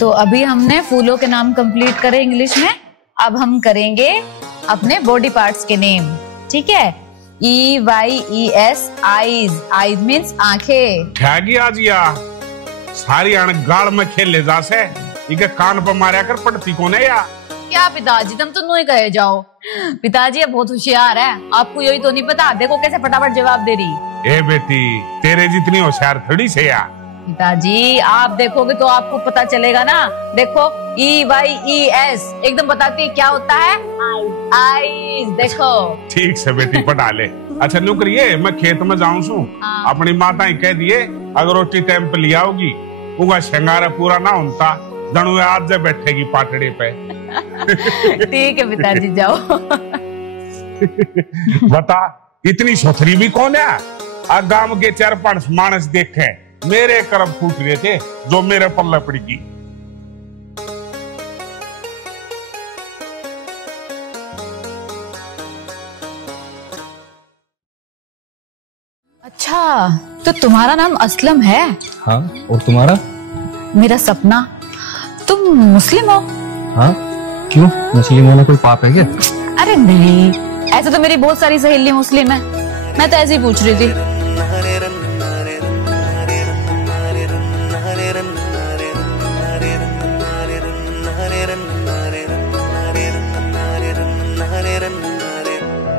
तो अभी हमने फूलों के नाम कंप्लीट करे इंग्लिश में, अब हम करेंगे अपने बॉडी पार्ट्स के नेम, ठीक है? EYES आईज, आईज मीन्स आंखें। ठगी आज या सारी गाल में खेल ले जा से, इके कान पर मारा कर पड़ती कौन है या? क्या पिताजी, तुम तो नहीं कहे जाओ। पिताजी ये बहुत होशियार है, आपको यही तो नहीं पता, देखो कैसे फटाफट जवाब दे रही। ए बेटी, तेरे जितनी होशियार थोड़ी से या। पिताजी आप देखोगे तो आपको पता चलेगा ना, देखो EYES एकदम बताती है क्या होता है, आईज। देखो ठीक से बेटी पढ़ा ले। अच्छा नु करिए, मैं खेत में जाऊं सू, अपनी माता ही कह दिए अगर रोटी टाइम पे लिया होगी, उनका श्रृंगार पूरा ना होता दणु आज जब बैठेगी पाटड़ी पे। ठीक है पिताजी जाओ। बता इतनी सोथरी भी कौन है? गांव के 4-5 मानस देखे, मेरे कर्म फूट रहे थे जो मेरे पल्ले पड़ेगी। अच्छा तो तुम्हारा नाम असलम है? हाँ, और तुम्हारा? मेरा सपना। तुम मुस्लिम हो? हाँ, क्यों? मुस्लिम होना कोई पाप है क्या? अरे नहीं, ऐसे तो मेरी बहुत सारी सहेली मुस्लिम है, मैं तो ऐसे ही पूछ रही थी।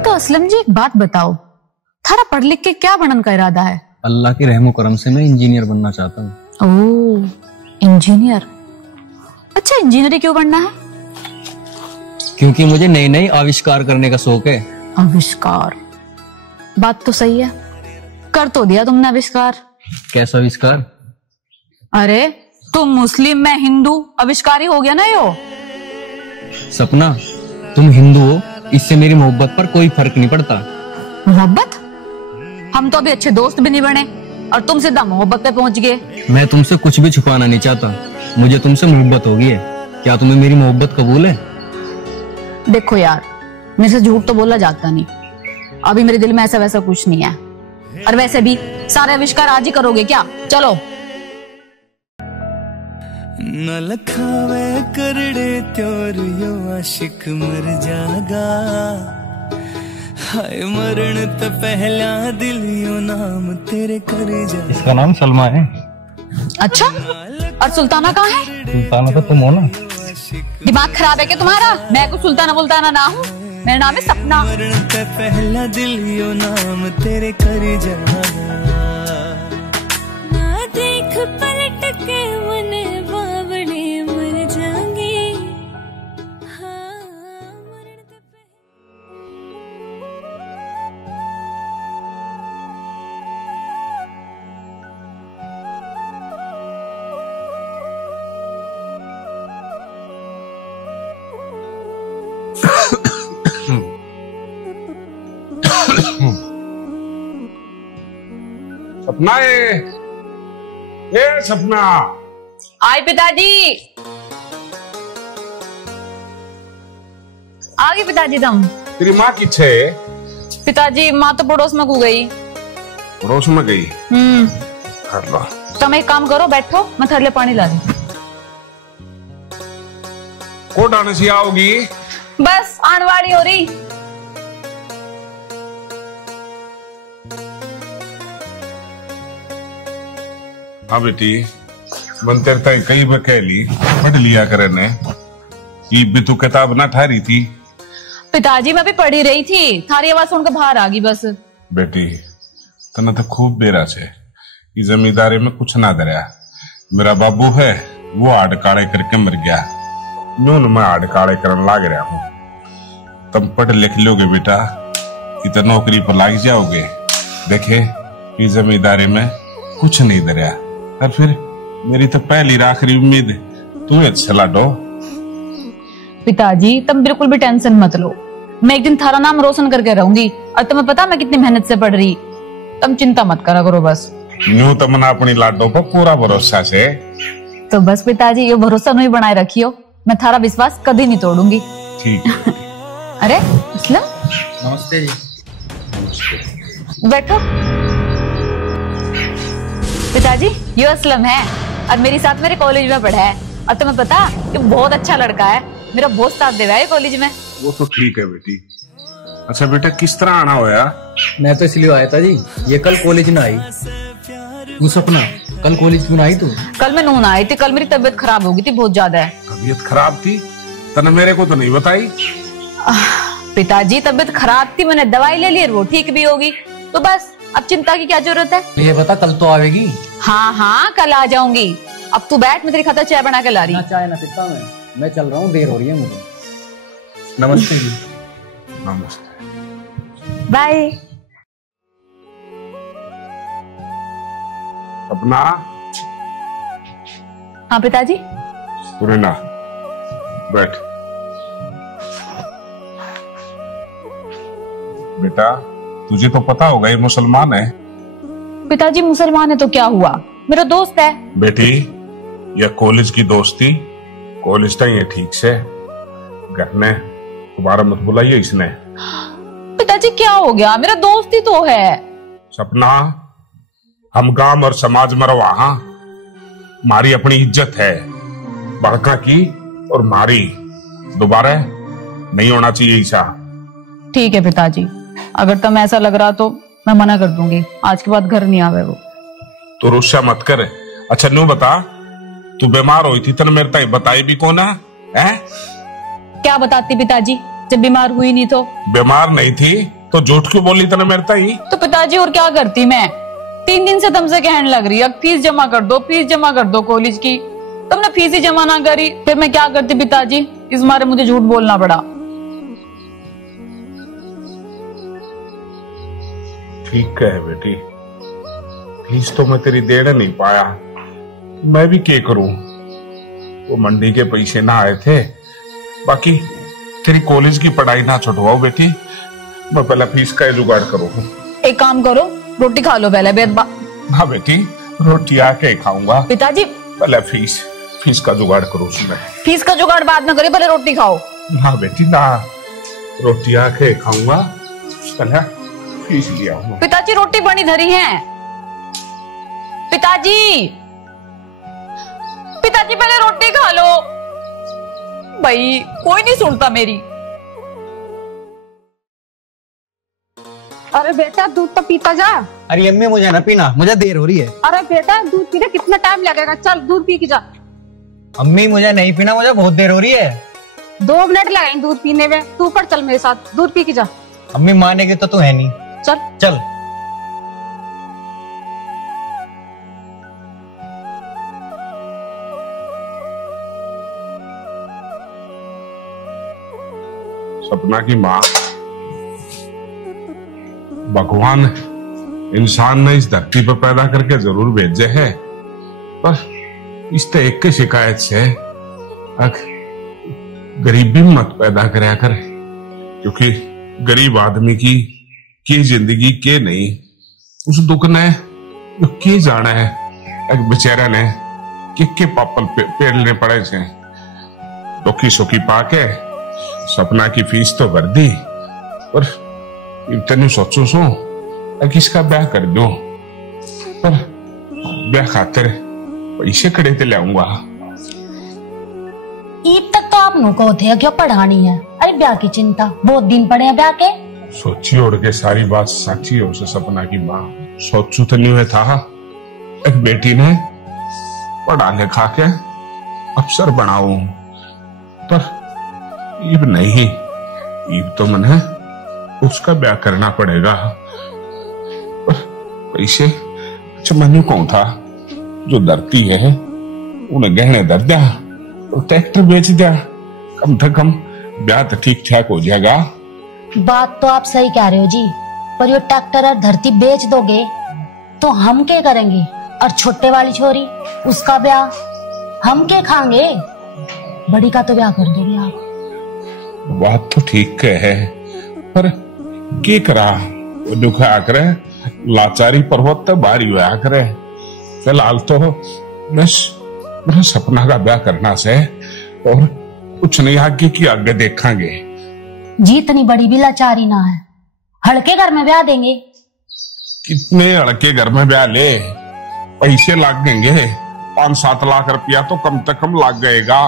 तो असलम जी एक बात बताओ, थारा पढ़ लिख के क्या बनने का इरादा है? अल्लाह के रहमो करम से मैं इंजीनियर बनना चाहता हूँ। ओह इंजीनियर, अच्छा इंजीनियरिंग क्यों बनना है? क्योंकि मुझे नए नए आविष्कार करने का शौक है। आविष्कार, बात तो सही है, कर तो दिया तुमने आविष्कार। कैसा आविष्कार? अरे तुम मुस्लिम मैं हिंदू, आविष्कार ही हो गया ना यो। सपना तुम हिंदू हो, इससे मेरी मोहब्बत पर कोई फर्क नहीं पड़ता। मोहब्बत? हम तो अभी अच्छे दोस्त भी नहीं बने और तुम सीधा मोहब्बत पे पहुंच गए। मैं तुमसे कुछ भी छुपाना नहीं चाहता, मुझे तुमसे मोहब्बत हो गई है। क्या तुम्हें मेरी मोहब्बत कबूल है? देखो यार, मेरे से झूठ तो बोला जाता नहीं, अभी मेरे दिल में ऐसा वैसा कुछ नहीं है, और वैसे भी सारे आविष्कार आज ही करोगे क्या? चलो। न लखावे करड़े त्योर यो आशिक मर जागा, हाय मरण तो पहला दिल यो नाम तेरे कर जा। इसका नाम सलमा है। अच्छा, और सुल्ताना कहाँ है? सुल्ताना तो तुम हो ना। दिमाग खराब है क्या तुम्हारा? मैं कुछ सुल्ताना बुल्ताना ना हूँ, मेरा नाम है सपना। मरण तो पहला दिल यो नाम तेरे कर जागा, ना देख पलट के मने बावड़े मर जाएंगे। सपना ए सपना। आए पिताजी, आ गए पिताजी तुम। तेरी माँ किच्छे है? पिताजी माँ तो पड़ोस में खो गई। पड़ोस में गई? कर लो। तुम एक काम करो, बैठो, मैं थरले पानी ला दी। कोट आने से आओगी? बस आनवाड़ी हो रही। हाँ बेटी, मन तेरे तक कई बार कह ली, पढ़ लिया करे ने, ये भी तू किताब ना ठहरी थी। पिताजी मैं भी पढ़ी रही थी, थारी आवाज सुनकर बाहर आ गई बस। बेटी तना तो खूब बेरा से इस जमींदारी में कुछ ना दरिया। मेरा बाबू है वो आड़ काले करके मर गया, नून मैं आड़ काले करने लाग रहा हूँ। तुम पढ़ लिख लोगे बेटा, कि नौकरी पर लाग जाओगे। देखे इस जमींदारी में कुछ नहीं दरिया, और फिर मेरी तो पहली आखिरी उम्मीद तू अच्छा लाडो। पिताजी तुम बिल्कुल भी टेंशन मत लो, मैं एक दिन थारा नाम रोशन करके रहूंगी, और तुम्हें पता मैं कितनी मेहनत से पढ़ रही। तुम चिंता मत करा करो बस। न्यू तमन्ना अपनी लाडो पर पूरा भरोसा से। तो बस पिताजी ये भरोसा नहीं बनाए रखियो, मैं थारा विश्वास कभी नहीं तोड़ूंगी। ठीक है। अरे असलम, नमस्ते जी। बैठो। पिताजी ये असलम है और मेरे साथ मेरे कॉलेज में पढ़ा है। और तुम्हें पता कि बहुत अच्छा लड़का है, मेरा बहुत साथ दे रहा है कॉलेज में। वो तो ठीक है बेटी। अच्छा बेटा, किस तरह आना होया? मैं तो इसलिए आया था जी, ये कल कॉलेज ना आई। तू सपना कल कॉलेज क्यों ना आई तू? कल मैं नून आई थी, कल मेरी तबीयत खराब हो गई थी बहुत ज्यादा। तबीयत खराब थी? तने मेरे को तो नहीं बताई। पिताजी तबीयत खराब थी, मैंने दवाई ले ली, वो ठीक भी होगी, तो बस अब चिंता की क्या जरूरत है। ये बता कल तो आवेगी? हाँ हाँ कल आ जाऊंगी। अब तू बैठ, मैं तेरी खातिर चाय बना के ला रही। ना चाय ना पीता मैं चल रहा हूँ, देर हो रही है मुझे। नमस्ते जी। नमस्ते। बाय। अपना हाँ पिताजी। सुरेना बैठ। बेटा तुझे तो पता होगा ये मुसलमान है। पिताजी मुसलमान है तो क्या हुआ, मेरा दोस्त है। बेटी यह कॉलेज की दोस्ती, कॉलेज टाइम है ठीक से, घर में दोबारा मत बुलाइए इसने। पिताजी क्या हो गया, मेरा दोस्त ही तो है। सपना हम गांव और समाज में रहो, हाँ मारी अपनी इज्जत है, बड़का की और मारी दोबारा नहीं होना चाहिए ऐसा। ठीक है पिताजी, अगर तुम्हें ऐसा लग रहा तो मैं मना कर दूंगी, आज के बाद घर नहीं आवे वो। तो रुस्सा मत कर। अच्छा न्यू बता, तू बीमार हुई थी तने मेरे ताई बताई भी कौन है? क्या बताती पिताजी, जब बीमार हुई नहीं तो? बीमार नहीं थी तो झूठ क्यों बोली तने मेरे ताई? तो पिताजी और क्या करती मैं, 3 दिन से तुमसे कहने लग रही है फीस जमा कर दो, फीस जमा कर दो कॉलेज की, तुमने फीस ही जमा ना करी, फिर मैं क्या करती पिताजी, इस मारे मुझे झूठ बोलना पड़ा। ठीक है बेटी, फीस तो मैं तेरी दे नहीं पाया, मैं भी क्या करूं, वो मंडी के पैसे ना आए थे। बाकी तेरी कॉलेज की पढ़ाई ना छुटवाओ बेटी, मैं पहले फीस का जुगाड़ करूं। एक काम करो, रोटी खा लो पहले। हाँ बेटी रोटी आके खाऊंगा। पिताजी पहले फीस का जुगाड़ करो उसमें। फीस का जुगाड़ बाद में करिए, पहले रोटी खाओ। ना बेटी ना, रोटी आके खाऊंगा, पहले फीस लिया हूँ। पिताजी रोटी बनी धरी है। पिताजी पिताजी पहले रोटी खा लो। भाई कोई नहीं सुनता मेरी। अरे बेटा दूध तो पीता जा। अरे अम्मी मुझे ना पीना, मुझे देर हो रही है। अरे बेटा दूध पीने कितना टाइम लगेगा, चल दूध पी के जा। अम्मी मुझे नहीं पीना, मुझे बहुत देर हो रही है। 2 मिनट लगेंगे दूध पीने में, तू ऊपर चल मेरे साथ, दूध पी के जा। अम्मी मानेगी तो तू है नहीं। चल चल। सपना की माँ, भगवान इंसान ने इस धरती पर पैदा करके जरूर भेजे है, पर इस तो एक की शिकायत से गरीबी मत पैदा कराया करे, क्योंकि गरीब आदमी की जिंदगी के नहीं, उस दुख ने जो के जाना है, एक बेचारा ने के पापल पेड़ने पड़े से दुखी सुखी पाके सपना की फीस तो भर दी, पर इतने सोचो सो किसका ब्याह कर दो, पर ब्याह खातिर पैसे कड़े ते लाऊंगा। ईद तक तो आप नु को थे क्यों पढ़ानी है, अरे ब्याह की चिंता, बहुत दिन पड़े हैं ब्याह के। सोची उड़ के सारी बात सच्ची हो से सपना की माँ, सोचू तो नहीं हुआ था एक बेटी ने पढ़ा लिखा के अफसर बनाऊं, पर इब नहीं, इब तो मैंने उसका ब्याह करना पड़ेगा, पर पैसे अच्छा मनु कौन था जो धरती है उन्हें गहने दर दिया, तो ट्रैक्टर बेच दिया, कम से कम ब्याह तो ठीक ठाक हो जाएगा। बात तो आप सही कह रहे हो जी, पर ये ट्रैक्टर और धरती बेच दोगे तो हम क्या करेंगे, और छोटे वाली छोरी उसका ब्याह हम क्या खाएंगे, बड़ी का तो ब्याह कर दोगे आप। बात तो ठीक है, पर क्या करा, वो दुख आकर लाचारी पर्वत भारी हुआ करे। फिलहाल तो बस मेरा सपना का ब्याह करना से, और कुछ नहीं, आगे की आगे देखेंगे। जी इतनी बड़ी भी लाचारी ना है, हड़के घर में ब्याह देंगे। कितने हड़के घर में ब्याह ले, पैसे लाग देंगे, 5-7 लाख रुपया तो कम से कम लग गएगा।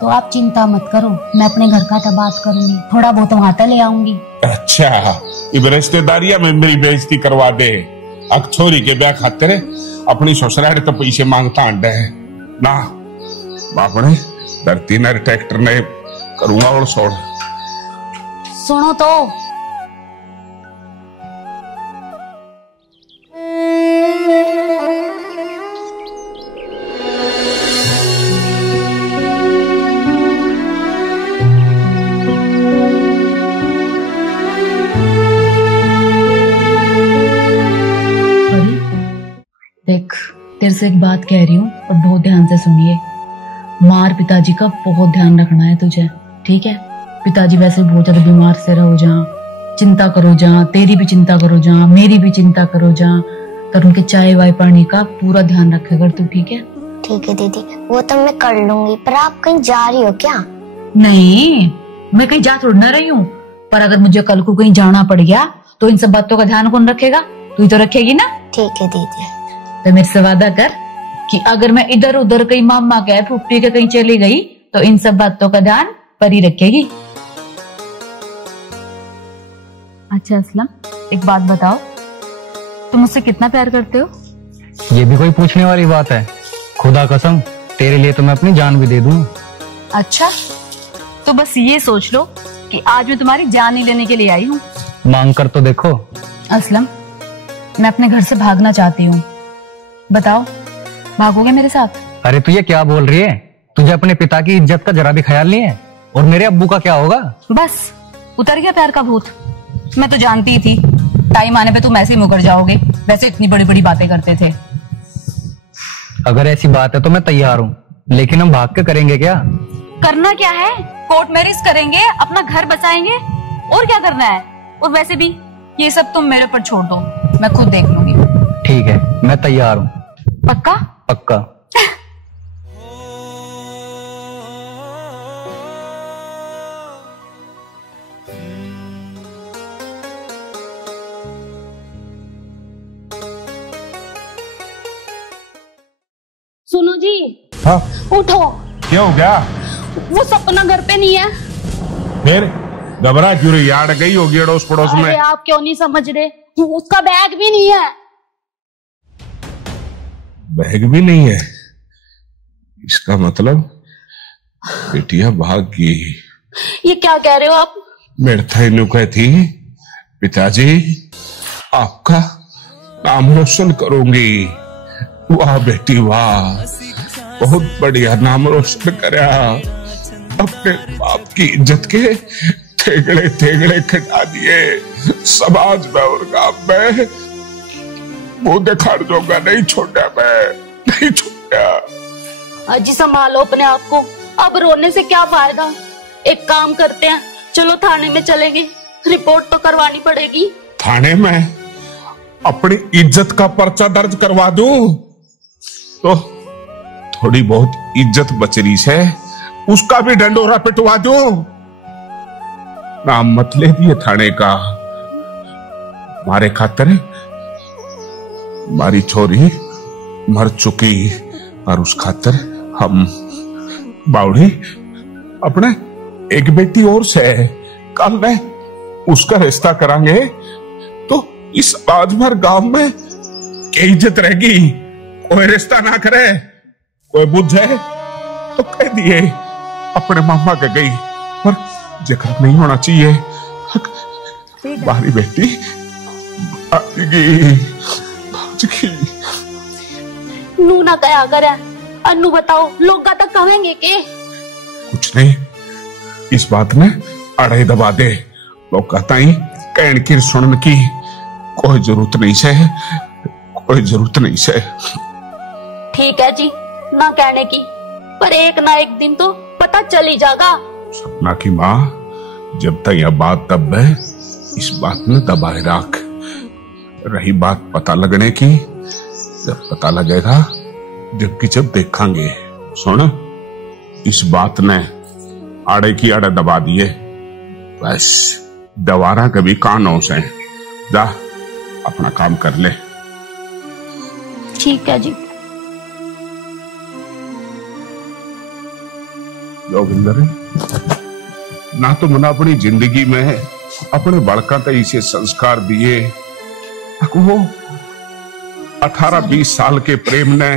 तो आप चिंता मत करो, मैं अपने घर का तो बात करूंगी, थोड़ा बहुत वहां तक ले आऊंगी। अच्छा, इब रिश्तेदारिया में मेरी बेइज्जती करवा दे। अब छोरी के ब्याह खातिर अपनी ससुराल तो पैसे मांगता अंडे है ना। बापने धरती ने ट्रैक्टर ने करूंगा और छोड़। सुनो तो, देख, तेरे से एक बात कह रही हूँ और बहुत ध्यान से सुनिए। माँ और पिताजी का बहुत ध्यान रखना है तुझे, ठीक है? पिताजी वैसे बहुत ज्यादा बीमार से रहो जहाँ, चिंता करो जहाँ, तेरी भी चिंता करो जहाँ, मेरी भी चिंता करो जहाँ, तो उनके चाय वाय पानी का पूरा ध्यान रखे कर तू, ठीक है? ठीक है दीदी, वो तो मैं कर लूंगी। पर आप कहीं जा रही हो क्या? नहीं, मैं कहीं जा थोड़ी ना रही हूँ, पर अगर मुझे कल को कहीं जाना पड़ गया तो इन सब बातों का ध्यान कौन रखेगा? तू ही तो रखेगी ना। ठीक है दीदी। तो मेरे से वादा कर कि अगर मैं इधर उधर कहीं मामा के फुप्पी के कहीं चली गई तो इन सब बातों का ध्यान परी रखेगी। अच्छा असलम, एक बात बताओ, तुम मुझसे कितना प्यार करते हो? ये भी कोई पूछने वाली बात है? खुदा कसम, तेरे लिए तो मैं अपनी जान भी दे दूं। अच्छा, तो बस ये सोच लो कि आज मैं तुम्हारी जान ही लेने के लिए आई हूँ। मांग कर तो देखो। असलम, मैं अपने घर से भागना चाहती हूँ, बताओ भागोगे मेरे साथ? अरे तू ये क्या बोल रही है? तुझे अपने पिता की इज्जत का जरा भी ख्याल नहीं है? और मेरे अब्बू का क्या होगा? बस उतर गया प्यार का भूत। मैं तो जानती ही थी टाइम आने पे तुम ऐसे ही मुकर जाओगे, वैसे इतनी बड़ी बड़ी बातें करते थे। अगर ऐसी बात है तो मैं तैयार हूँ, लेकिन हम भाग के करेंगे क्या? करना क्या है? कोर्ट मैरिज करेंगे, अपना घर बसाएंगे, और क्या करना है? और वैसे भी ये सब तुम मेरे ऊपर छोड़ दो, मैं खुद देख लूंगी। ठीक है, मैं तैयार हूँ। पक्का? पक्का। सुनो जी। हाँ? उठो। क्या हो गया? वो सपना घर पे नहीं है। फिर घबरा क्यों रही? यार गई होगी अड़ोस पड़ोस में। अरे आप क्यों नहीं समझ रहे, उसका बैग भी नहीं है। बैग भी नहीं है? इसका मतलब बेटिया भाग गई। ये क्या कह रहे हो आप? मेरे था इन्हों कहती, पिताजी आपका नाम रोशन करूंगी। वाह बेटी वाह, बहुत बढ़िया नाम रोशन करा। अपने बाप की इज्जत के थेगड़े थेगड़े खटा दिए समाज में और गांव में। मुंह दिखाड़ जोगा नहीं छोड़ा, मैं नहीं छोड़ा। अजी संभालो अपने आप को, अब रोने से क्या फायदा। एक काम करते हैं, चलो थाने में चलेंगे, रिपोर्ट तो करवानी पड़ेगी। थाने में अपनी इज्जत का पर्चा दर्ज करवा दूं तो थोड़ी बहुत इज्जत बच रही है, उसका भी डंडोरा पिटवा दूं। नाम मत ले दिए थाने का। मारे खातिर हमारी छोरी मर चुकी और उस खातिर हम बावड़ी अपने एक बेटी और से कल में उसका रिश्ता करांगे तो इस आज भर गांव में क्या इज्जत रहेगी। कोई रिश्ता ना करे, कोई बुझे तो कह दिए अपने मामा के गई, पर जिक्र नहीं होना चाहिए। हमारी बेटी नू ना कया करे, अन्नू बताओ लोग तक कहेंगे के? कुछ नहीं, इस बात ने अड़े दबा दे। लोग कहता ही कहन की सुनने की कोई जरूरत नहीं है, कोई जरूरत नहीं है। ठीक है जी, ना कहने की, पर एक ना एक दिन तो पता चल ही जाएगा। सपना की माँ, जब तक यह बात दब है इस बात में दबाए रख। रही बात पता लगने की, जब पता लगेगा जबकि जब देखेंगे। सुन, इस बात ने आड़े की आड़े दबा दिए, बस दोबारा कभी कानों से जा अपना काम कर ले। ठीक है जी। जोगिंदर ना तो मैंने अपनी जिंदगी में अपने बड़का तो इसे संस्कार दिए, वो 18-20 साल के प्रेम ने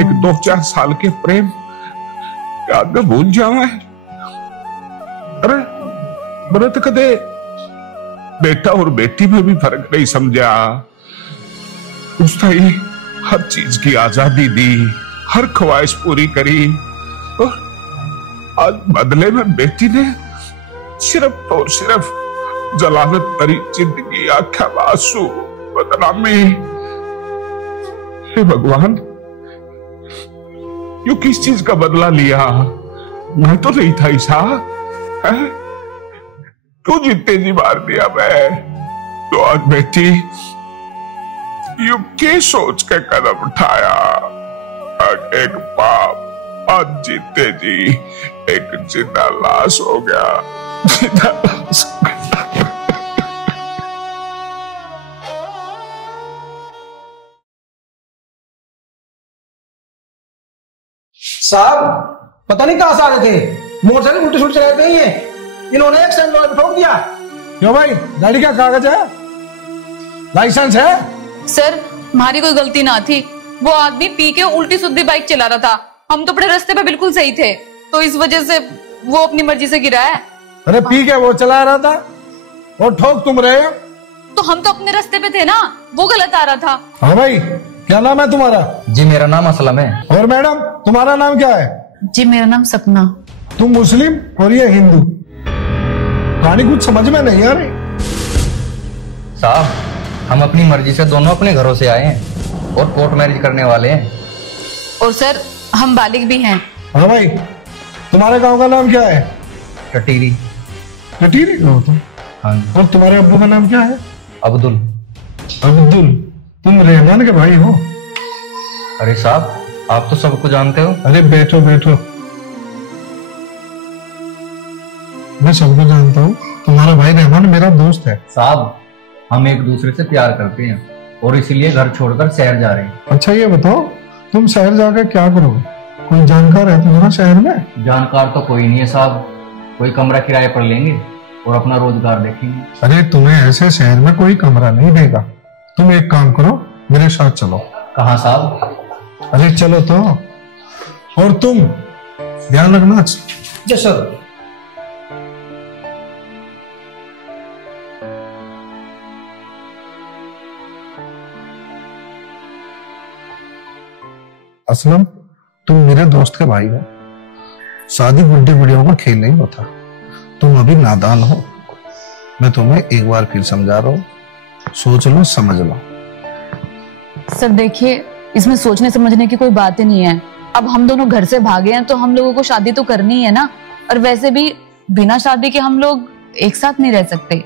एक 2-4 साल के प्रेम याद में भूल जावे। अरे मैंने तो कदे बेटा और बेटी में भी फर्क नहीं समझा। उसने ही हर चीज की आजादी दी, हर ख्वाहिश पूरी करी, और आज बदले में बेटी ने सिर्फ और सिर्फ जलालत भरी जिंदगी, आख्या आंसू, बदनामी। हे भगवान, यू किस चीज का बदला लिया? मैं तो नहीं था ईसा, क्यों जितने जी मार दिया मैं? तो आज बेटी यू के सोच के कदम उठाया? एक पाप आज जीते जी एक जिंदा लाश हो गया, जिंदा लाश हो गया। साहब पता नहीं कहां से आ रहे थे, मोटरसाइकिल उल्टी सुल्टी चलाते ही है, इन्होंने एक्सीडेंट में ठोक दिया। क्यों भाई, गाड़ी का कागज है, लाइसेंस है? सर हमारी कोई गलती ना थी, वो आदमी पी के उल्टी सुद्दी बाइक चला रहा था, हम तो अपने रास्ते पे बिल्कुल सही थे, तो इस वजह से वो अपनी मर्जी से गिरा है। अरे पी के वो चला रहा था और ठोक तुम रहे हो? तो हम तो अपने रास्ते पे थे ना, वो गलत आ रहा था। हाँ भाई, क्या नाम है तुम्हारा? जी मेरा नाम असलम है। और मैडम तुम्हारा नाम क्या है? जी मेरा नाम सपना। तुम मुस्लिम और ये हिंदू, कहानी कुछ समझ में नहीं आ रही। साहब हम अपनी मर्जी से दोनों अपने घरों से आए हैं और कोर्ट मैरिज करने वाले हैं। और सर हम बालिग भी हैं। हाँ भाई, तुम्हारे गांव का नाम क्या है? टटीरी। टटीरी हो तुम? हाँ। और तुम्हारे अब्बू का नाम क्या है? अब्दुल। अब्दुल, तुम रहमान के भाई हो? अरे साहब आप तो सबको जानते हो। अरे बैठो बैठो, मैं सबको जानता हूँ, तुम्हारा भाई रहमान मेरा दोस्त है। साहब हम एक दूसरे से प्यार करते हैं और इसीलिए घर छोड़कर शहर जा रहे हैं। अच्छा ये बताओ, तुम शहर जाकर क्या करोगे? कोई जानकार है तुम्हारा शहर में? जानकार तो कोई नहीं है साहब, कोई कमरा किराए पर लेंगे और अपना रोजगार देखेंगे। अरे तुम्हें ऐसे शहर में कोई कमरा नहीं देगा, तुम एक काम करो, मेरे साथ चलो। कहाँ साहब? अरे चलो तो, और तुम ध्यान रखना। जी सर। असलम, तुम मेरे दोस्त के भाई हो, शादी बुढ़ी बुढ़ियों का खेल नहीं होता, तुम अभी नादान हो, मैं तुम्हें एक बार फिर समझा रहा हूँ, सोच लो समझ लो। सर देखिए, इसमें सोचने समझने की कोई बात ही नहीं है। अब हम दोनों घर से भागे हैं तो हम लोगों को शादी तो करनी है ना, और वैसे भी बिना शादी के हम लोग एक साथ नहीं रह सकते,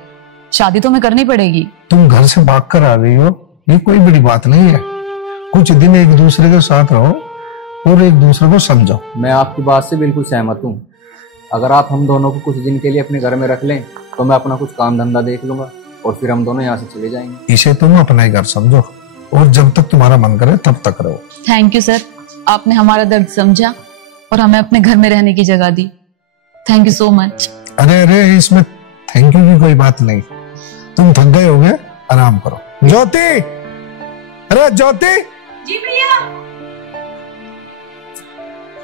शादी तो हमें करनी पड़ेगी। तुम घर से भाग कर आ गई हो, ये कोई बड़ी बात नहीं है, कुछ दिन एक दूसरे के साथ रहो और एक दूसरे को समझो। मैं आपकी बात से बिल्कुल सहमत हूँ, अगर आप हम दोनों को कुछ दिन के लिए अपने घर में रख लें तो मैं अपना कुछ काम धंधा देख लूंगा और फिर हम दोनों यहाँ से चले जाएंगे। इसे तुम अपना ही घर समझो और जब तक तुम्हारा मन करे तब तक रहो। थैंक यू सर, आपने हमारा दर्द समझा और हमें अपने घर में रहने की जगह दी, थैंक यू सो मच। अरे अरे, इसमें थैंक यू की कोई बात नहीं, तुम थक गए होगे, आराम करो। ज्योति, अरे ज्योति। जी भैया।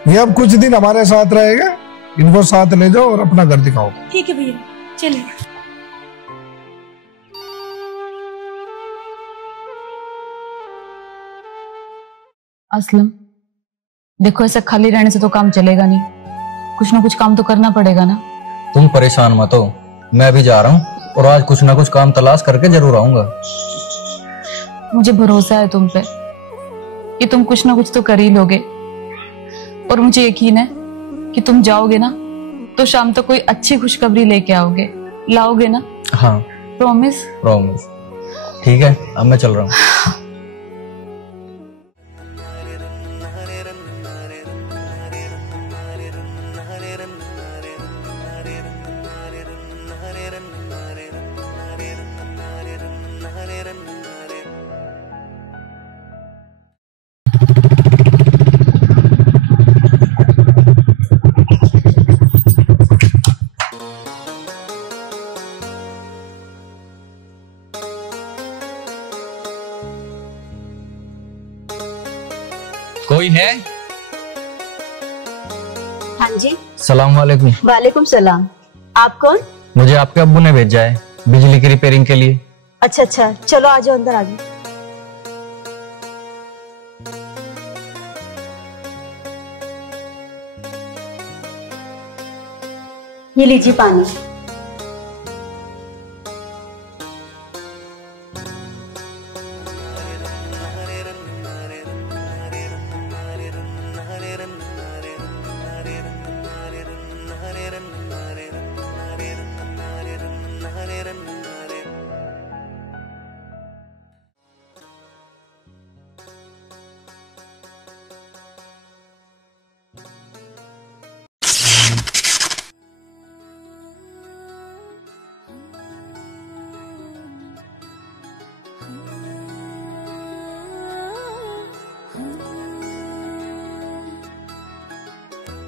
ये अब कुछ दिन हमारे साथ रहेगा, इनको साथ ले जाओ और अपना घर दिखाओ। ठीक है भैया, चलिए। असलम देखो, ऐसे खाली रहने से तो काम चलेगा नहीं, कुछ ना कुछ काम तो करना पड़ेगा ना। तुम परेशान मत हो, मैं अभी जा रहा हूँ और आज कुछ ना कुछ काम तलाश करके जरूर आऊंगा। मुझे भरोसा है तुम पे कि तुम कुछ ना कुछ तो कर ही लोगे, और मुझे यकीन है कि तुम जाओगे ना तो शाम तक कोई अच्छी खुशखबरी लेके आओगे, लाओगे ना? हाँ प्रॉमिस? प्रॉमिस। ठीक है, अब मैं चल रहा हूँ। कोई है? हाँ जी। सलाम वालेकुम। वालेकुम सलाम। आप कौन? मुझे आपके अब्बू ने भेजा है बिजली की रिपेयरिंग के लिए। अच्छा अच्छा, चलो आ जाओ, अंदर आ जाओ। ये लीजिए पानी।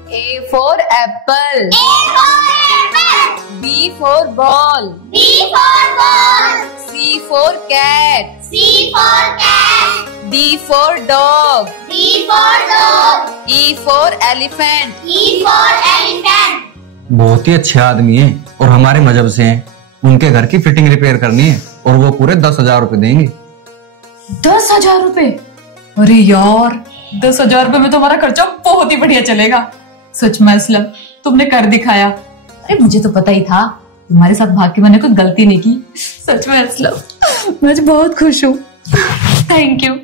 A for apple. A for apple. B for ball. B for ball. C for cat. C for cat. D for dog. D for dog. E for elephant. E for elephant. बहुत ही अच्छे आदमी हैं और हमारे मजहब से हैं। उनके घर की फिटिंग रिपेयर करनी है और वो पूरे 10,000 रुपए देंगे। 10,000 रुपए? अरे यार, 10,000 रुपए में तो हमारा खर्चा बहुत ही बढ़िया चलेगा। सच में असलम, तुमने कर दिखाया। अरे मुझे तो पता ही था तुम्हारे साथ भाग के मैंने कोई गलती नहीं की। सच में असलम, मैं बहुत खुश हूँ। Thank you.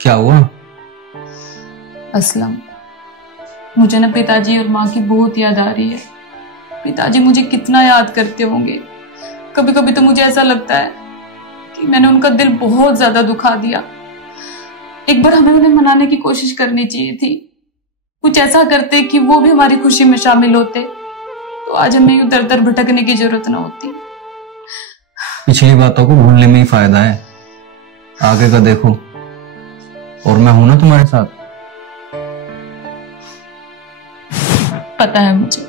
क्या हुआ? असलम, मुझे ना पिताजी और माँ की बहुत याद आ रही है। पिताजी मुझे कितना याद करते होंगे। कभी कभी तो मुझे ऐसा लगता है कि मैंने उनका दिल बहुत ज्यादा दुखा दिया। एक बार हमें उन्हें मनाने की कोशिश करनी चाहिए थी। कुछ ऐसा करते कि वो भी हमारी खुशी में शामिल होते, तो आज हमें यूं दर दर भटकने की जरूरत न होती। पिछली बातों को भूलने में ही फायदा है, आगे का देखो। और मैं हूं ना तुम्हारे साथ। पता है मुझे।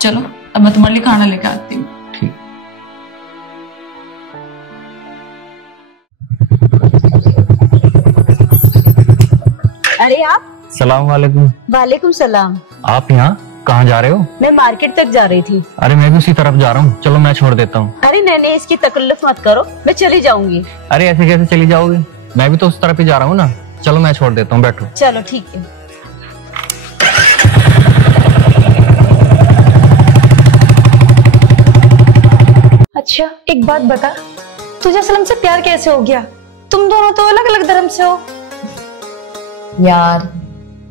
चलो अब मैं तुम्हारे लिए खाना लेकर आती हूँ। ठीक। अरे आप? सलाम वालेकुम। वालेकुम सलाम। आप यहाँ कहाँ जा रहे हो? मैं मार्केट तक जा रही थी। अरे मैं भी उसी तरफ जा रहा हूँ, चलो मैं छोड़ देता हूँ। अरे नहीं, इसकी तकल्लुफ मत करो, मैं चली जाऊंगी। अरे ऐसे कैसे चली जाओगे? मैं भी तो उस तरफ ही जा रहा हूँ ना। चलो मैं छोड़ देता हूँ, बैठो। चलो ठीक है। अच्छा एक बात बता, तुझे असलम से प्यार कैसे हो गया? तुम दोनों तो अलग अलग धर्म से हो। यार,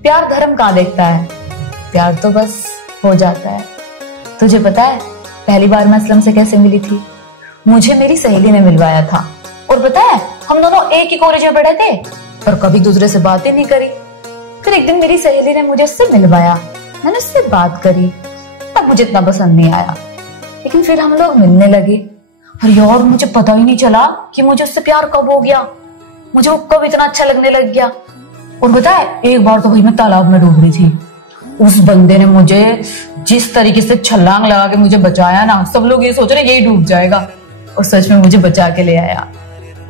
प्यार धर्म कहाँ देखता है, प्यार तो बस हो जाता है। तुझे पता है पहली बार मैं असलम से कैसे मिली थी? मुझे मेरी सहेली ने मिलवाया था। और पता है हम दोनों एक ही कॉलेज में पढ़े थे, पर कभी दूसरे से बात ही नहीं करी। फिर एक दिन मेरी सहेली ने मुझे उससे मिलवाया, मैंने उससे बात करी। तब मुझे इतना पसंद नहीं आया, लेकिन फिर हम लोग मिलने लगे। और यार मुझे पता ही नहीं चला कि मुझे उससे प्यार कब हो गया, मुझे वो कब इतना अच्छा लगने लग गया। और पता है एक बार तो भाई मैं तालाब में डूब रही थी, उस बंदे ने मुझे जिस तरीके से छलांग लगा के मुझे बचाया ना, सब लोग ये सोच रहे यही डूब जाएगा, और सच में मुझे बचा के ले आया।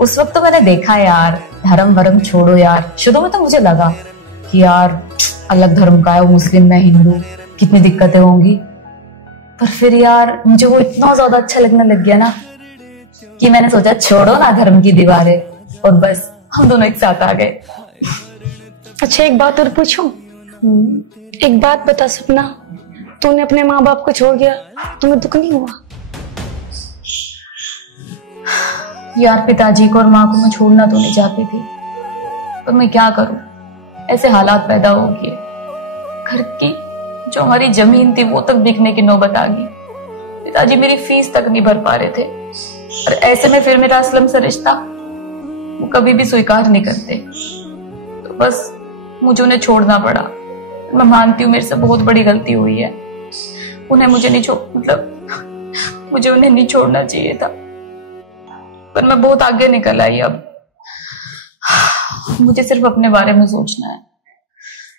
उस वक्त तो मैंने देखा यार, धर्म वरम छोड़ो यार। शुरू में तो मुझे लगा कि यार अलग धर्म का है, वो मुस्लिम मैं हिंदू, कितनी दिक्कतें होंगी। पर फिर यार मुझे वो इतना ज्यादा अच्छा लगने लग गया ना कि मैंने सोचा छोड़ो ना धर्म की दीवारें, और बस हम दोनों एक साथ आ गए। अच्छा एक बात और पूछूं? एक बात बता सपना, तूने अपने माँ बाप को छोड़ दिया, तुम्हें दुख नहीं हुआ? यार पिताजी को और माँ को मैं छोड़ना तो नहीं चाहती थी, पर मैं क्या करूं, ऐसे हालात पैदा हो गए। घर की जो हमारी जमीन थी वो तक बिकने की नौबत आ गई। पिताजी मेरी फीस तक नहीं भर पा रहे थे, और ऐसे में फिर मेरा असलम से रिश्ता वो कभी भी स्वीकार नहीं करते, तो बस मुझे उन्हें छोड़ना पड़ा। मैं मानती हूँ मेरे से बहुत बड़ी गलती हुई है, उन्हें मुझे नहीं मुझे उन्हें नहीं छोड़ना चाहिए था, पर मैं बहुत आगे निकल आई। अब मुझे सिर्फ अपने बारे में सोचना है,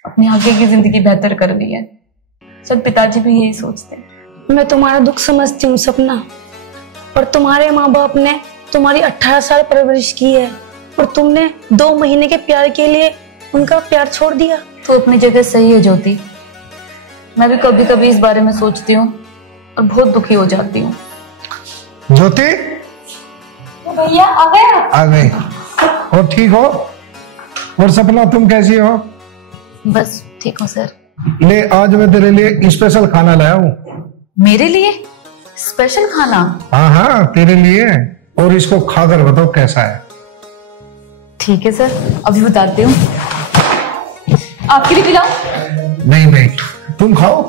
अपने आगे की जिंदगी बेहतर करनी है। सब पिताजी भी यही सोचते हैं। मैं तुम्हारा दुख समझती हूँ सपना, और तुम्हारे माँ बाप ने तुम्हारी 18 साल परवरिश की है और तुमने 2 महीने के प्यार के लिए उनका प्यार छोड़ दिया। तो अपनी जगह सही है ज्योति। मैं भी कभी कभी इस बारे में सोचती हूँ और बहुत दुखी हो जाती हूँ। ज्योति भैया आ गए? आ गई। और ठीक हो? और सपना तुम कैसी हो? बस ठीक हो सर। ले आज मैं तेरे लिए स्पेशल खाना लाया हूँ। मेरे लिए स्पेशल खाना? हाँ हाँ तेरे लिए, और इसको खाकर बताओ कैसा है। ठीक है सर, अभी बताती हूँ। आपके लिए खिलाओ? नहीं नहीं तुम खाओ।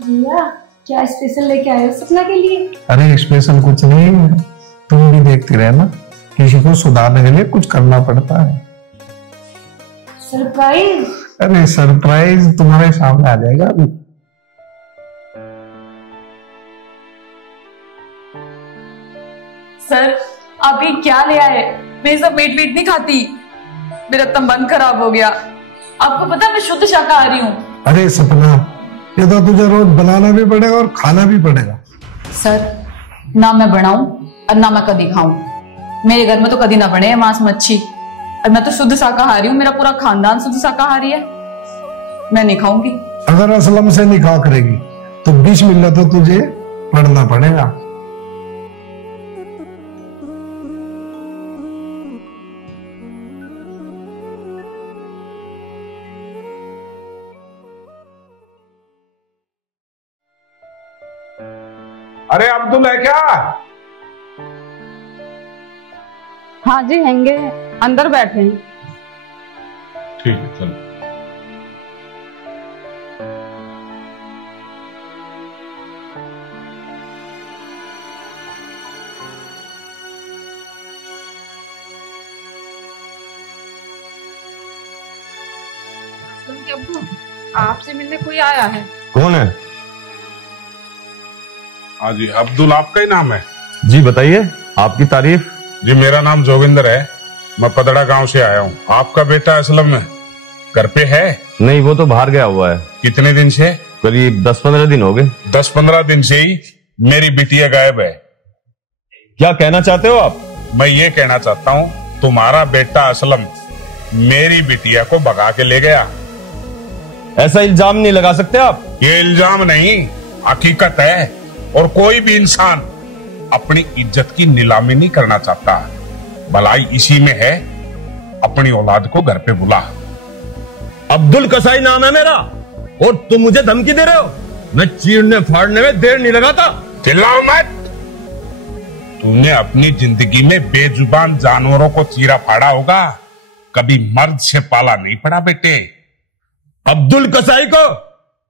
भैया क्या स्पेशल लेके आए हो सपना के लिए? अरे स्पेशल कुछ नहीं, तुम भी देखती रहना, किसी को सुधारने के लिए कुछ करना पड़ता है। सरप्राइज? अरे सरप्राइज तुम्हारे सामने आ जाएगा अभी। सर अभी क्या ले आए? मैं सब मीट वीट नहीं खाती, मेरा तंबन खराब हो गया। आपको पता है मैं शुद्ध शाकाहारी हूँ। अरे सपना, ये तो तुझे रोज बनाना भी पड़ेगा और खाना भी पड़ेगा। सर ना मैं बनाऊं और ना मैं कभी खाऊं, मेरे घर में तो कभी ना बने मांस मच्छी, और मैं तो शुद्ध शाकाहारी हूँ, मेरा पूरा खानदान शुद्ध शाकाहारी है। मैं नहीं खाऊंगी। अगर असलम से निकाह करेगी तो बिस्मिल्लाह तो तुझे पढ़ना पड़ेगा। अरे अब्दुल है क्या? हाँ जी हैंगे, अंदर बैठे हैं। ठीक है चलो। आपसे मिलने कोई आया है? कौन है? हाँ जी अब्दुल आपका ही नाम है? जी बताइए, आपकी तारीफ। जी मेरा नाम जोगिंदर है, मैं पदड़ा गांव से आया हूँ। आपका बेटा असलम में घर पे है? नहीं, वो तो बाहर गया हुआ है। कितने दिन से? करीब 10-15 दिन हो गए। 10-15 दिन से ही मेरी बिटिया गायब है। क्या कहना चाहते हो आप? मैं ये कहना चाहता हूँ तुम्हारा बेटा असलम मेरी बिटिया को भगा के ले गया। ऐसा इल्जाम नहीं लगा सकते आप। ये इल्जाम नहीं, हकीकत है। और कोई भी इंसान अपनी इज्जत की नीलामी नहीं करना चाहता। भलाई इसी में है, अपनी औलाद को घर पे बुला। अब्दुल कसाई नाम है मेरा, और तुम मुझे धमकी दे रहे हो? मैं चीरने फाड़ने में देर नहीं लगाता। चिल्लाओ मत। तूने अपनी जिंदगी में बेजुबान जानवरों को चीरा फाड़ा होगा, कभी मर्द से पाला नहीं पड़ा बेटे। अब्दुल कसाई को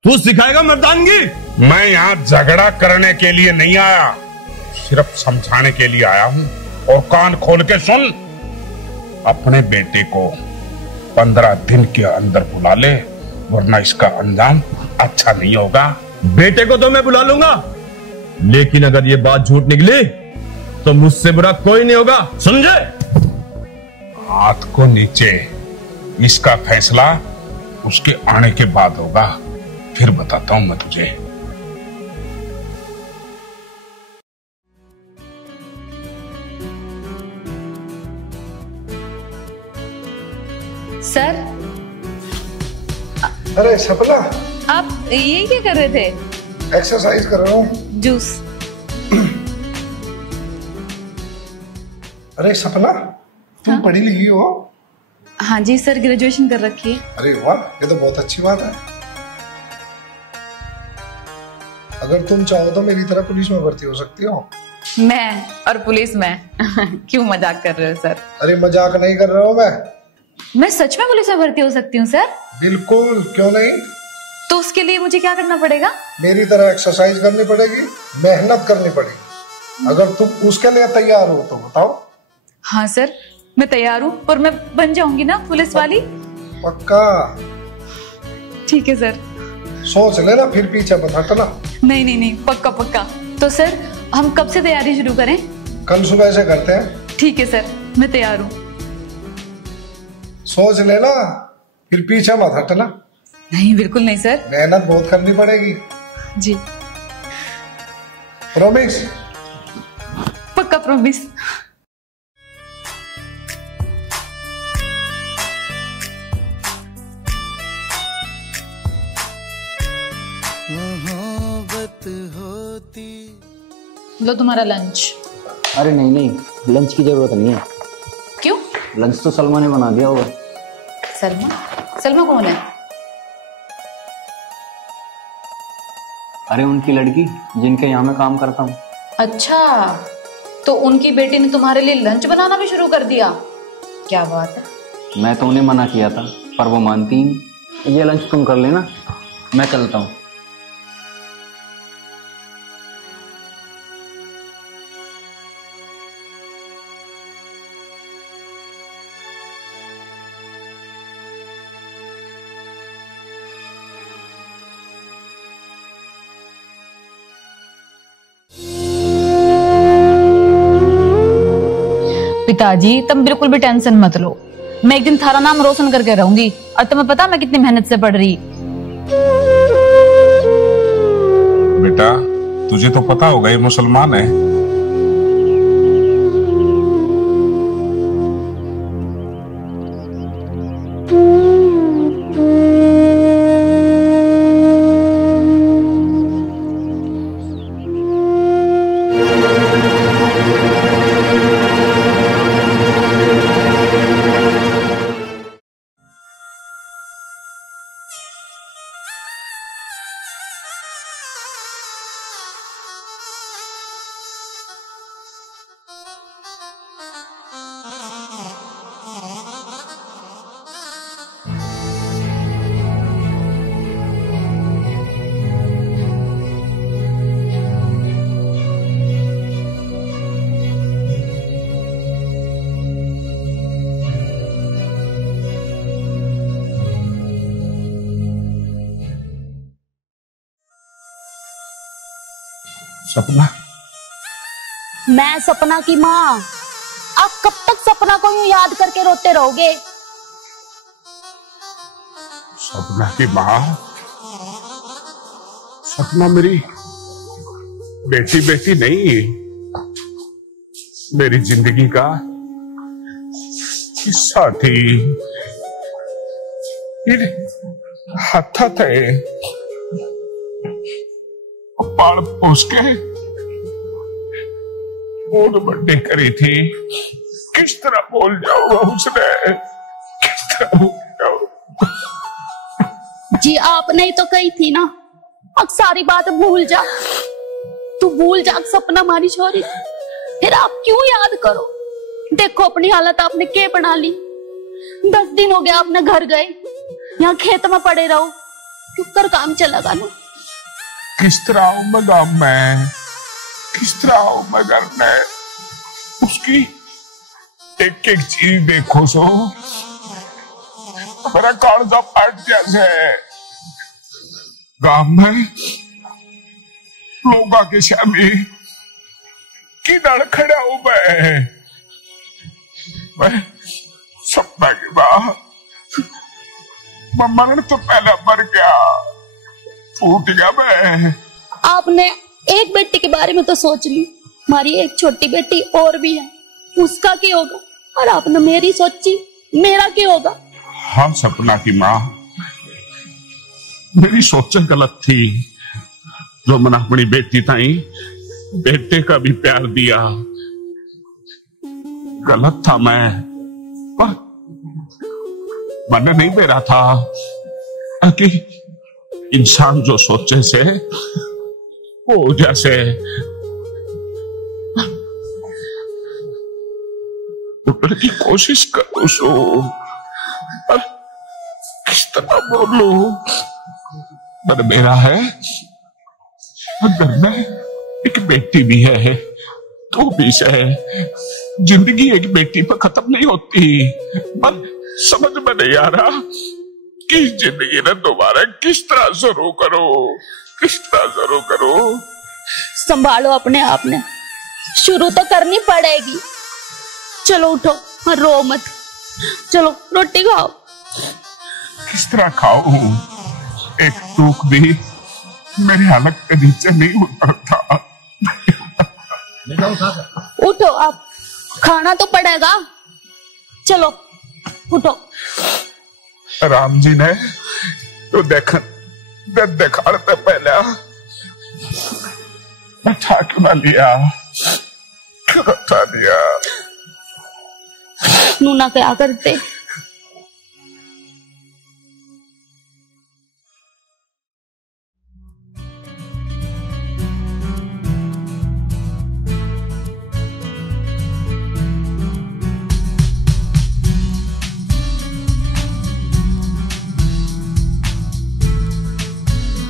तू सिखाएगा मर्दानगी? मैं यहाँ झगड़ा करने के लिए नहीं आया, सिर्फ समझाने के लिए आया हूँ। और कान खोल के सुन, अपने बेटे को 15 दिन के अंदर बुला ले, वरना इसका अंजाम अच्छा नहीं होगा। बेटे को तो मैं बुला लूंगा, लेकिन अगर ये बात झूठ निकली तो मुझसे बुरा कोई नहीं होगा, समझे? हाथ को नीचे, इसका फैसला उसके आने के बाद होगा, फिर बताता हूं मैं तुझे। सर अरे सपना, आप ये क्या कर रहे थे? एक्सरसाइज कर रहा हूँ। जूस। अरे सपना, तुम हाँ? पढ़ी लिखी हो? हाँ जी सर, ग्रेजुएशन कर रखी है। अरे वाह, ये तो बहुत अच्छी बात है। अगर तुम चाहो तो मेरी तरह पुलिस में भर्ती हो सकती हो। मैं और पुलिस में? क्यों मजाक कर रहे हो सर? अरे मजाक नहीं कर रहा हूँ मैं सच में पुलिस में भर्ती हो सकती हूँ सर? बिल्कुल, क्यों नहीं। तो उसके लिए मुझे क्या करना पड़ेगा? मेरी तरह एक्सरसाइज करनी पड़ेगी, मेहनत करनी पड़ेगी। अगर तुम उसके लिए तैयार हो तो बताओ। हाँ सर, मैं तैयार हूँ, और मैं बन जाऊंगी ना पुलिस वाली? पक्का? ठीक है सर। सोच लेना, फिर पीछे मत हटना। नहीं नहीं नहीं, पक्का पक्का। तो सर हम कब से तैयारी शुरू करें? कल सुबह से करते हैं। ठीक है सर, मैं तैयार हूँ। सोच लेना, फिर पीछे मत हटना। नहीं बिल्कुल नहीं सर। मेहनत बहुत करनी पड़ेगी। जी। प्रॉमिस? पक्का प्रॉमिस। लो तुम्हारा लंच। अरे नहीं नहीं, लंच की जरूरत नहीं है। क्यों? लंच तो सलमा ने बना दिया होगा। सलमा? सलमा कौन है? अरे उनकी लड़की जिनके यहाँ मैं काम करता हूँ। अच्छा, तो उनकी बेटी ने तुम्हारे लिए लंच बनाना भी शुरू कर दिया? क्या बात है। मैं तो उन्हें मना किया था पर वो मानती नहीं। ये लंच तुम कर लेना, मैं चलता हूँ। पिताजी तुम बिल्कुल भी टेंशन मत लो, मैं एक दिन थारा नाम रोशन करके रहूंगी। और तुम्हें पता मैं कितनी मेहनत से पढ़ रही। बेटा तुझे तो पता होगा ये मुसलमान है। सपना? मैं सपना की माँ। आप कब तक सपना को यूं याद करके रोते रहोगे? सपना की माँ? सपना मेरी बेटी बेटी नहीं, मेरी जिंदगी का हिस्सा थी। हाथ थे पाल पोस के बहुत बर्थडे करी थी। किस तरह बोल जाऊंगा उसने, किस तरह बोल जाऊं? जी आपने ही तो कही थी ना, अब सारी बात भूल जा। तू भूल जा सपना हमारी छोरी, फिर आप क्यों याद करो? देखो अपनी हालत आपने क्या बना ली। 10 दिन हो गया आपने घर गए, यहाँ खेत में पड़े रहो, कर काम चलेगा ना। किस तरह आऊं मैं गांव में, किस तरह आऊं मैं घर में? उसकी एक एक चीज देखो सो मेरा कालजा फट जैसे। गांव में लोग आके शामी किधर खड़ा हूं मैं सपना की बात। मरण तो पहला मर गया, टूट गया मैं। आपने एक बेटी के बारे में तो सोच ली, हमारी एक छोटी बेटी और भी है, उसका क्या होगा? और आपने मेरी सोची, मेरा क्या होगा? हाँ सपना की माँ, मेरी सोच गलत थी। जो मैंने अपनी बेटी ताई बेटे का भी प्यार दिया, गलत था मैं। पर मन नहीं मेरा था कि इंसान जो सोचे से वो जैसे। उठने की कोशिश करो सो, पर किस तरह बोलूं? पर मेरा है, घर में एक बेटी भी है, तो भी है। जिंदगी एक बेटी पर खत्म नहीं होती। पर समझ में नहीं आ रहा कि जिंदगी ने दोबारा किस तरह शुरू करो, किस तरह शुरू करो। संभालो अपने आप ने, शुरू तो करनी पड़ेगी। चलो उठो और रो मत, चलो रोटी खाओ। किस तरह खाऊं? एक टूक भी मेरी हालत के नीचे नहीं उतरता। उठो, आप खाना तो पड़ेगा। चलो उठो। राम जी ने तो दिखाते पहले उठा क्यों ना लिया, क्यों उठा दिया? नूना क्या करते?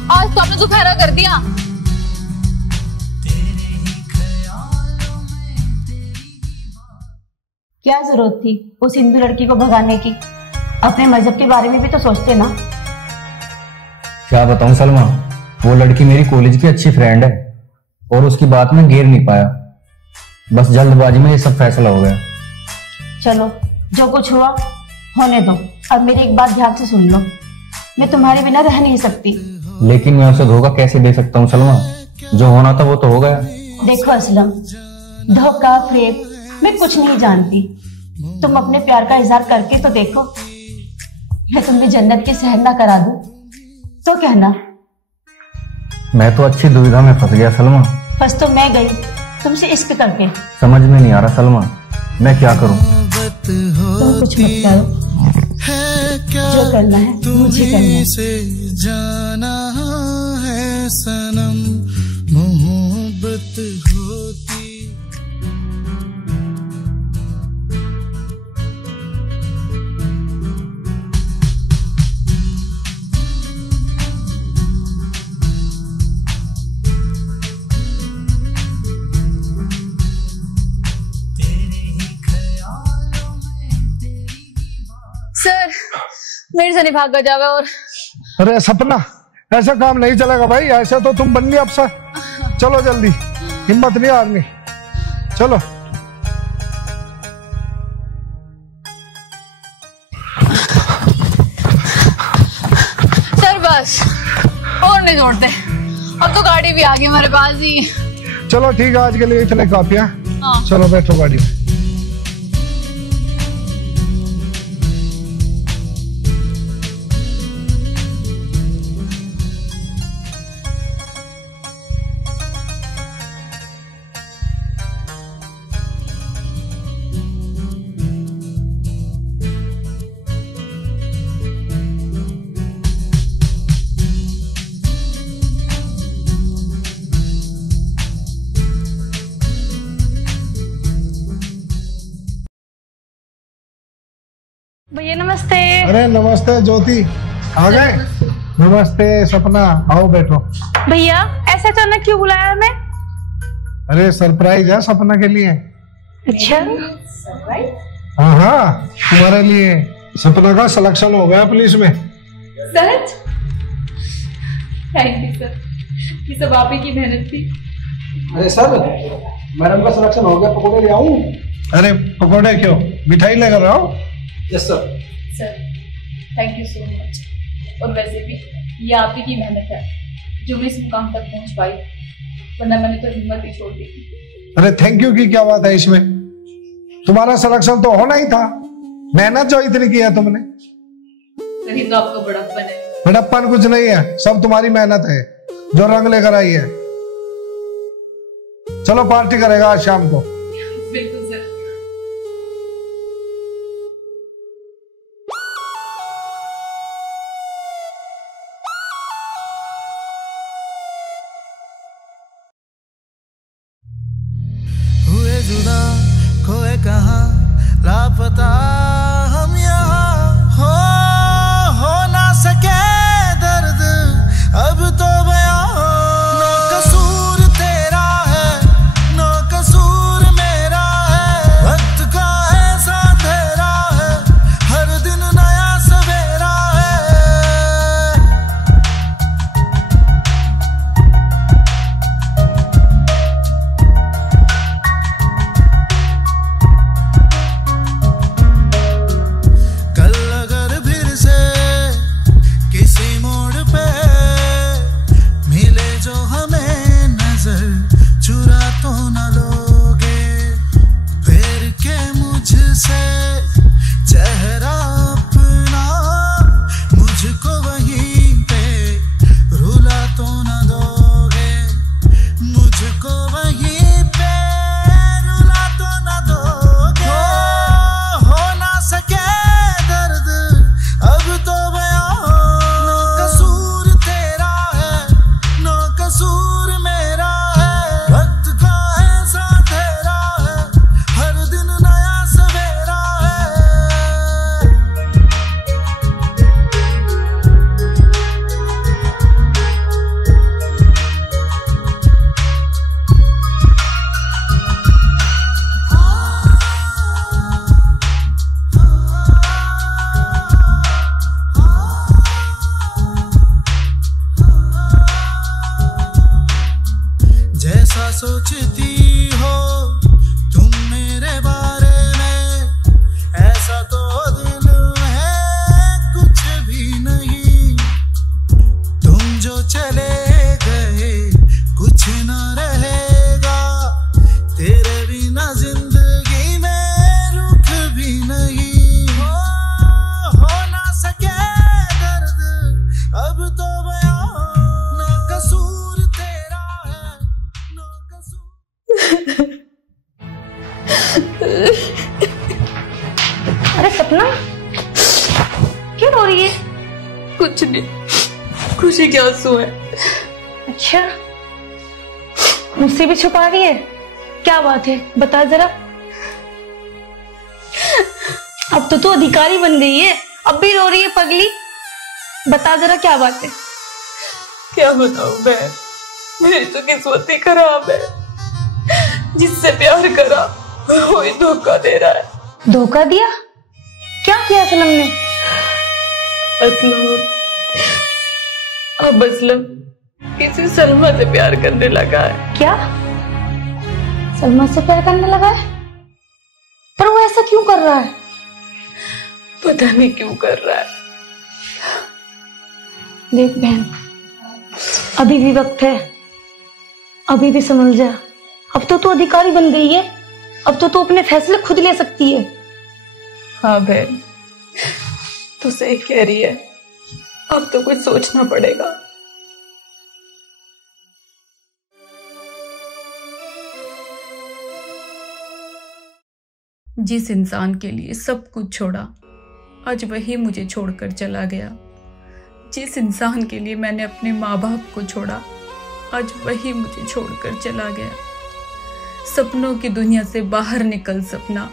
आज तो आपने दुखहरा कर दिया। क्या जरूरत थी उस हिंदू लड़की को भगाने की? अपने मजहब के बारे में भी तो सोचते ना। क्या बताऊं सलमा, वो लड़की मेरी कॉलेज की अच्छी फ्रेंड है और उसकी बात में घेर नहीं पाया। बस जल्दबाजी में ये सब फैसला हो गया। चलो जो कुछ हुआ होने दो। अब मेरी एक बात ध्यान से सुन लो, मैं तुम्हारे बिना रह नहीं सकती। लेकिन मैं उसे धोखा कैसे दे सकता हूँ सलमा? जो होना था वो तो हो गया। देखो असलम, धोखा फेक मैं कुछ नहीं जानती। तुम अपने प्यार का इजहार करके तो देखो। मैं तुम्हें जन्नत की सैर ना करा दूं तो कहना। मैं तो अच्छी दुविधा में फंस गया सलमा। फंस तो मैं गई तुमसे इश्क करके। समझ में नहीं आ रहा सलमा, मैं क्या करूं? तुम कुछ मत करो, जो करना है मुझे करना है। जाना है सनम मोहब्बत होती। सर मेरे से नहीं भागा जावे। और अरे सपना, ऐसा काम नहीं चलेगा भाई। ऐसे तो तुम बन गई अफसर। चलो जल्दी, हिम्मत नहीं हारनी। चलो सर बस और नहीं छोड़ते, अब तो गाड़ी भी आ गई हमारे पास ही। चलो ठीक है, आज के लिए इतने काफी है। हाँ। चलो बैठो गाड़ी में। भैया नमस्ते। अरे नमस्ते ज्योति, आ गए? नमस्ते सपना, आओ बैठो। भैया ऐसा अचानक क्यों बुलाया हमें? अरे सरप्राइज है सपना के लिए। अच्छा। हाँ हाँ, तुम्हारे लिए। सपना का सिलेक्शन हो गया पुलिस में। सच? थैंक यू सर, ये सब आप ही की मेहनत थी। अरे सर, मैडम का सिलेक्शन हो गया, पकौड़े ले आऊं? अरे पकौड़े क्यों, मिठाई लेकर आओ। Yes sir. Sir thank you so much. और वैसे भी ये आप ही की मेहनत है जो मैं इस मुकाम तक पहुंच पाई, वरना मैंने तो हिम्मत ही छोड़ दी थी। अरे थैंक यू की क्या बात है इसमें? तुम्हारा सिलेक्शन तो होना ही था। मेहनत जो इतनी की है तुमने। सर ये तो आपका बड़प्पन है। बड़प्पन कुछ नहीं है, सब तुम्हारी मेहनत है जो रंग लेकर आई है। चलो पार्टी करेगा आज शाम को। बिल्कुल सर। हुए जुदा खोए कहाँ लापता हम यहाँ हो ना सके दर्द अब तो बयां। ना कसूर तेरा है ना कसूर मेरा है, वक्त का ऐसा अंधेरा है हर दिन नया सवेरा है। कुछ नहीं, खुशी के आंसू है। अच्छा, मुझसे भी छुपा रही है? क्या बात है, बता जरा। अब तो तू अधिकारी बन गई है, अब भी रो रही है पगली। बता जरा क्या बात है। क्या बताऊं मैं, मेरी तो किस्मत ही खराब है। जिससे प्यार करा वो ही धोखा दे रहा है। धोखा दिया? क्या किया असलम ने? अब असलम किसी सलमा से प्यार करने लगा है। क्या? सलमा से प्यार करने लगा है? पर वो ऐसा क्यों कर रहा है? पता नहीं क्यों कर रहा है। देख बहन, अभी भी वक्त है, अभी भी समझ जा। अब तो तू अधिकारी बन गई है, अब तो तू अपने फैसले खुद ले सकती है। हाँ बहन, तू सही कह रही है, अब तो कुछ सोचना पड़ेगा। जिस इंसान के लिए सब कुछ छोड़ा, आज वही मुझे छोड़कर चला गया। जिस इंसान के लिए मैंने अपने माँ बाप को छोड़ा, आज वही मुझे छोड़कर चला गया। सपनों की दुनिया से बाहर निकल सपना,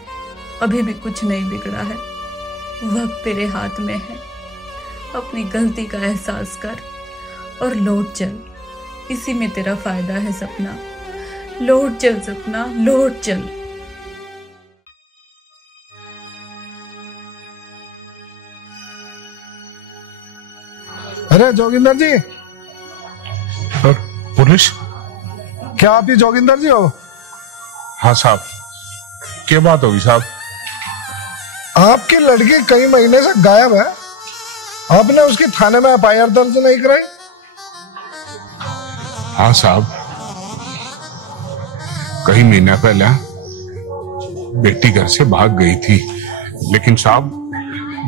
अभी भी कुछ नहीं बिगड़ा है। वक्त तेरे हाथ में है, अपनी गलती का एहसास कर और लौट चल, इसी में तेरा फायदा है सपना। लौट चल सपना, लौट चल। अरे जोगिंदर जी। पुलिस? क्या आप ही जोगिंदर जी हो? हाँ साहब, क्या बात होगी साहब? आपकी लड़की कई महीने से गायब है, आपने उसकी थाने में एफआईआर दर्ज नहीं कराई? हाँ साहब, कई महीना पहले बेटी घर से भाग गई थी, लेकिन साहब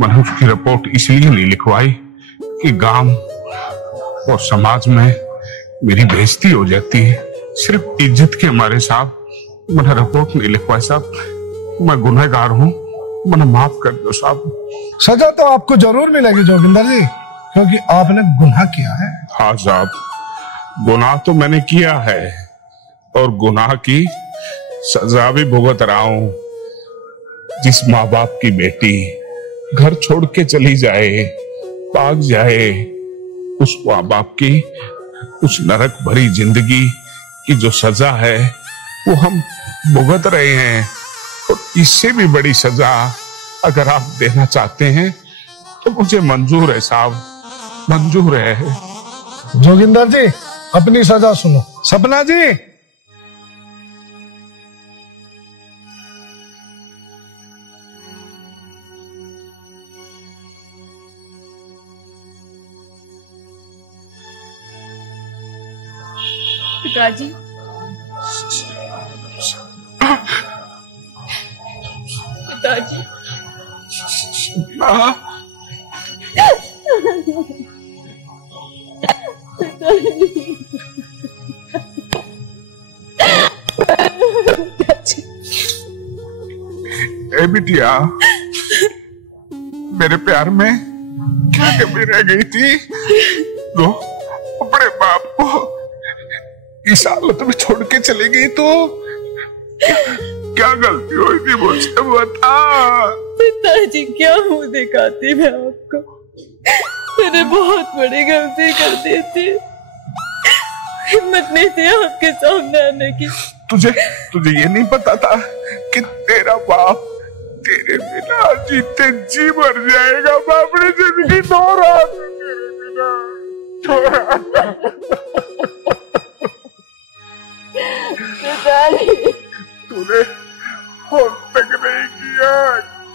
मैंने उसकी रिपोर्ट इसलिए नहीं लिखवाई कि गांव और समाज में मेरी बेइज्जती हो जाती है। सिर्फ इज्जत के हमारे साहब मैंने रिपोर्ट नहीं लिखवाई साहब। मैं गुनहगार हूँ, मैंने माफ कर दो साहब। सजा तो आपको जरूर मिलेगी जोगिंदर जी, क्योंकि आपने गुनाह किया है। हाँ साहब, गुनाह तो मैंने किया है और गुनाह की सजा भी भुगत रहा हूँ। जिस माँ बाप की बेटी घर छोड़ के चली जाए, भाग जाए, उस माँ बाप की उस नरक भरी जिंदगी की जो सजा है वो हम भुगत रहे हैं। और इससे भी बड़ी सजा अगर आप देना चाहते हैं तो मुझे मंजूर है साहब, मंजूर है। जोगिंदर जी, अपनी सजा सुनो। सपना जी, पिताजी, पिताजी, ए बिटिया, मेरे प्यार में क्या कमी रह गई थी? तो अपने बाप को इस हालत में छोड़ के चली गई तो क्या गलती हुई थी मुझसे बता। पिताजी, क्या मुंह दिखाती मैं आपको? मैंने बहुत बड़ी गलती कर दी थी, हिम्मत नहीं थी आपके सामने आने की। तुझे ये नहीं पता था कि तेरा बाप तेरे बिना जीते जी मर जाएगा? बाप ने जिंदगी दोहरा तूने फोन तक नहीं किया,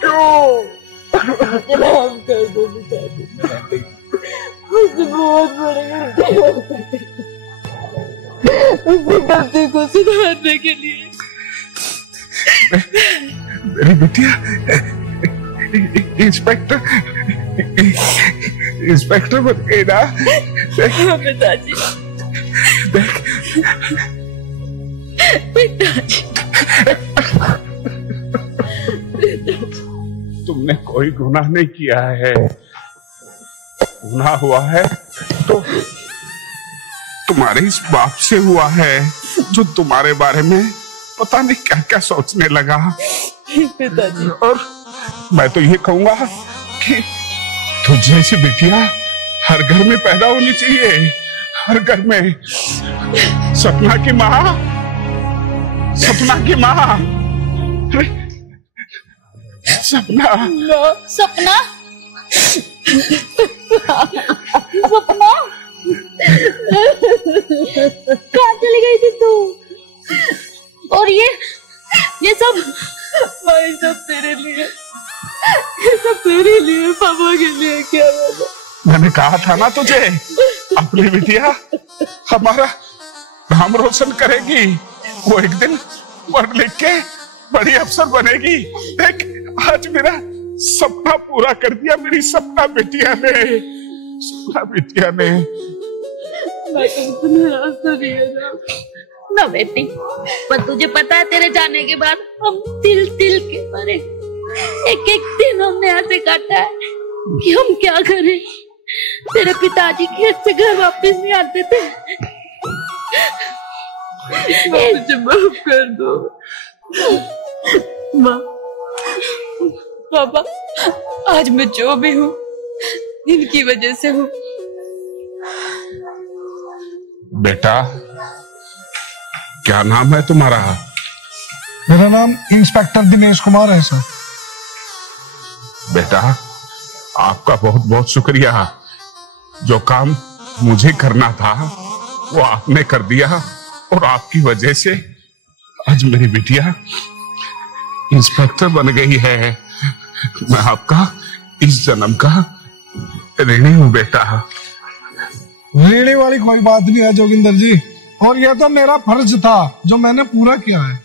क्यों? सलाम कर दो पिताजी, मुझसे बहुत बड़ी गलती हो गई। उस गलती को सुधारने के लिए मेरी बिटिया इंस्पेक्टर बन गई ना? हाँ पिताजी, पिताजी। तुमने कोई गुनाह नहीं किया है, गुनाह हुआ है तो तुम्हारे इस बाप से हुआ है, जो तुम्हारे बारे में पता नहीं क्या क्या सोचने लगा। पिताजी, और मैं तो ये कहूंगा कि तुझ जैसी बेटियां हर घर में पैदा होनी चाहिए, हर घर में। सपना की माँ, सपना की माँ, सपना सपना सपना कहाँ चली गई थी तू? और ये सब भाई सब तेरे लिए, ये सब तेरे लिए, पापा के लिए। क्या बाबा, मैंने कहा था ना तुझे, अपनी बिटिया हमारा नाम रोशन करेगी। वो एक दिन पढ़ लिख के बड़ी अफसर बनेगी। देख, आज मेरा सपना पूरा कर दिया मेरी सपना बिटिया ने, सपना बिटिया ने। मैं तुमसे नाराज तो नहीं है ना बेटी, पर तुझे पता है तेरे जाने के बाद हम तिल तिल के मरे। एक एक दिन हमने ऐसे काटा है कि हम क्या करें। तेरे पिताजी खेत से घर वापस नहीं आते थे। मुझे माफ कर दो माँ। पापा, आज मैं जो भी हूँ इनकी वजह से हूँ। बेटा, क्या नाम है तुम्हारा? मेरा नाम इंस्पेक्टर दिनेश कुमार है सर। बेटा, आपका बहुत बहुत शुक्रिया। जो काम मुझे करना था वो आपने कर दिया, और आपकी वजह से आज मेरी बिटिया इंस्पेक्टर बन गई है। मैं आपका इस जन्म का ऋणी हूं बेटा। ऋणी वाली कोई बात नहीं है जोगिंदर जी, और यह तो मेरा फर्ज था जो मैंने पूरा किया है।